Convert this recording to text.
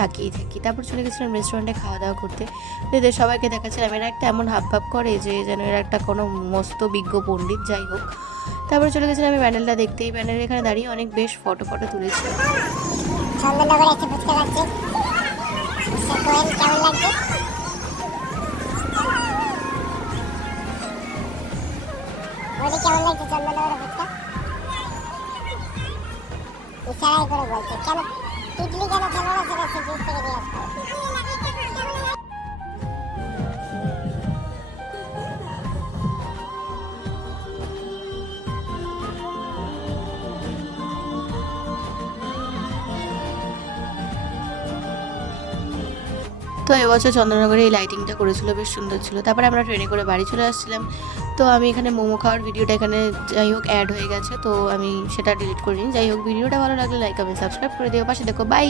তাকিয়েই থাকি। তারপর চলে গেছিলাম রেস্টুরেন্টে খাওয়া দাওয়া করতে। তো এদের সবাইকে দেখাচ্ছিলাম, এরা একটা এমন হাবভাব করে যে যেন এরা একটা কোনো মস্ত বিজ্ঞ পণ্ডিত, যাই হোক। তারপরে চলে গেছিলাম আমি প্যানেলটা দেখতে। এই প্যানেলের এখানে দাঁড়িয়ে অনেক বেশ ফটো তুলেছি। চন্দননগরে এসে ফুচকা খাচ্ছে। কোয়েল কেমন লাগছে? বলি কেমন লাগছে চন্দননগরে ফুচকা? ইশারাই করে বলছে কেন ইডলি কেন খেলো না, সেটা সিরিজ থেকে জিজ্ঞাসা করো। তো এবছর চন্দননগরে এই লাইটিংটা করেছিল, বেশ সুন্দর ছিল। তারপরে আমরা ট্রেনে করে বাড়ি চলে আসছিলাম। তো আমি এখানে মোমো খাওয়ার ভিডিওটা এখানে যাই হোক অ্যাড হয়ে গেছে, তো আমি সেটা ডিলিট করিনি। যাই হোক, ভিডিওটা ভালো লাগলে লাইক কমেন্ট সাবস্ক্রাইব করে দিও, পাশে দেখো, বাই।